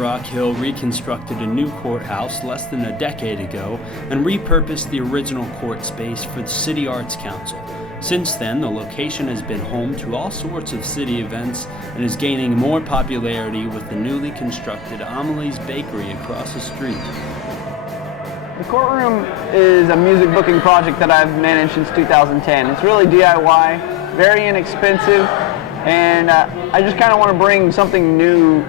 Rock Hill reconstructed a new courthouse less than a decade ago and repurposed the original court space for the City Arts Council. Since then, the location has been home to all sorts of city events and is gaining more popularity with the newly constructed Amelie's Bakery across the street. The Courtroom is a music booking project that I've managed since 2010. It's really DIY, very inexpensive, and I just kind of want to bring something new,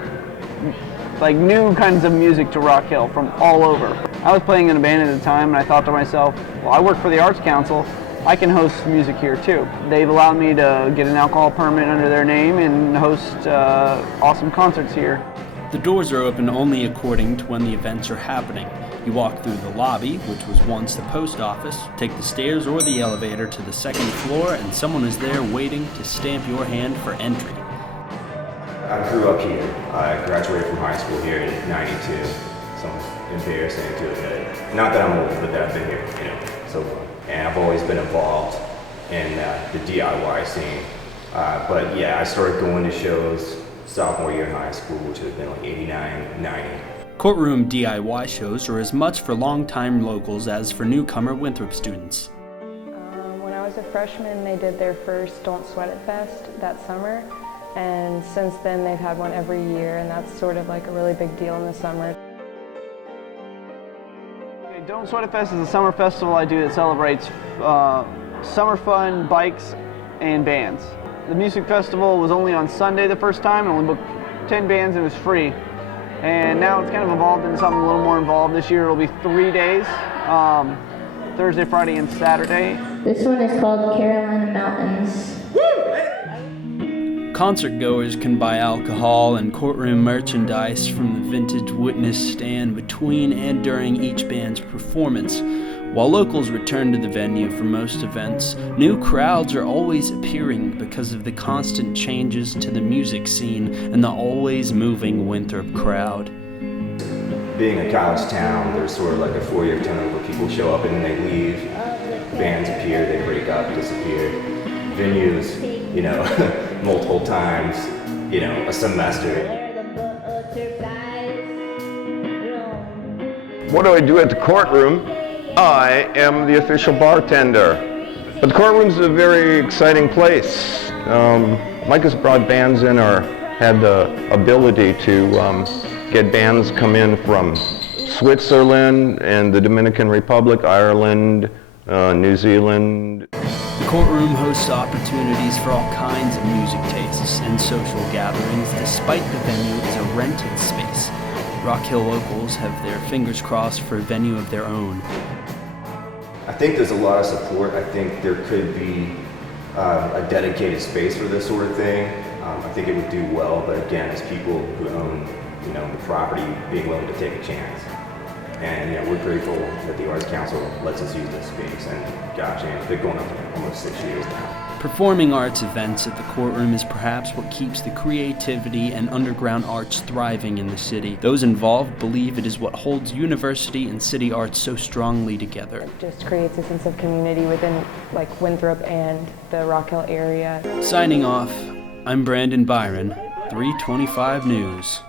like new kinds of music to Rock Hill from all over. I was playing in a band at the time, and I thought to myself, well, I work for the Arts Council, I can host music here too. They've allowed me to get an alcohol permit under their name and host awesome concerts here. The doors are open only according to when the events are happening. You walk through the lobby, which was once the post office, take the stairs or the elevator to the second floor, and someone is there waiting to stamp your hand for entry. I grew up here. I graduated from high school here in '92, so I'm embarrassing to admit. Not that I'm old, but that I've been here, so long. And I've always been involved in the DIY scene. But yeah, I started going to shows sophomore year in high school, which would have been like '89, '90. Courtroom DIY shows are as much for longtime locals as for newcomer Winthrop students. When I was a freshman, they did their first Don't Sweat It Fest that summer. And since then, they've had one every year, and that's sort of like a really big deal in the summer. Don't Sweat It Fest is a summer festival I do that celebrates summer fun, bikes, and bands. The music festival was only on Sunday the first time, and only booked 10 bands and it was free. And now it's kind of evolved into something a little more involved. This year it'll be 3 days, Thursday, Friday, and Saturday. This one is called Carolina Mountains. Concert goers can buy alcohol and courtroom merchandise from the vintage witness stand between and during each band's performance. While locals return to the venue for most events, new crowds are always appearing because of the constant changes to the music scene and the always moving Winthrop crowd. Being a college town, there's sort of like a 4-year turnover. People show up and then they leave. Bands appear, they break up, disappear. Venues, multiple times, a semester. What do I do at the Courtroom? I am the official bartender. But the Courtroom is a very exciting place. Mike has brought bands in or had the ability to get bands come in from Switzerland and the Dominican Republic, Ireland, New Zealand. The Courtroom hosts opportunities for all kinds of music tastes and social gatherings, despite the venue is a rented space. Rock Hill locals have their fingers crossed for a venue of their own. I think there's a lot of support. I think there could be a dedicated space for this sort of thing. I think it would do well, but again, it's people who own the property being willing to take a chance. And we're grateful that the Arts Council lets us use this space. And gosh, it's been going on for almost 6 years now. Performing arts events at the Courtroom is perhaps what keeps the creativity and underground arts thriving in the city. Those involved believe it is what holds university and city arts so strongly together. It just creates a sense of community within Winthrop and the Rock Hill area. Signing off, I'm Brandon Byron, 325 News.